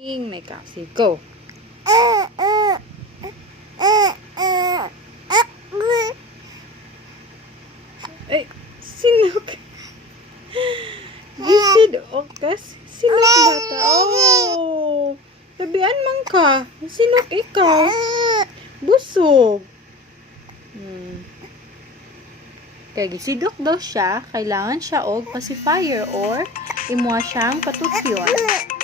May kasi. Go. Ay, sinok. Gisid okas. Sinok bata. Oh. Tabian man ka. Sinok ikaw. Busog. Kaya gisidok daw siya. Kailangan siya og pacifier or imuha siyang patutyon.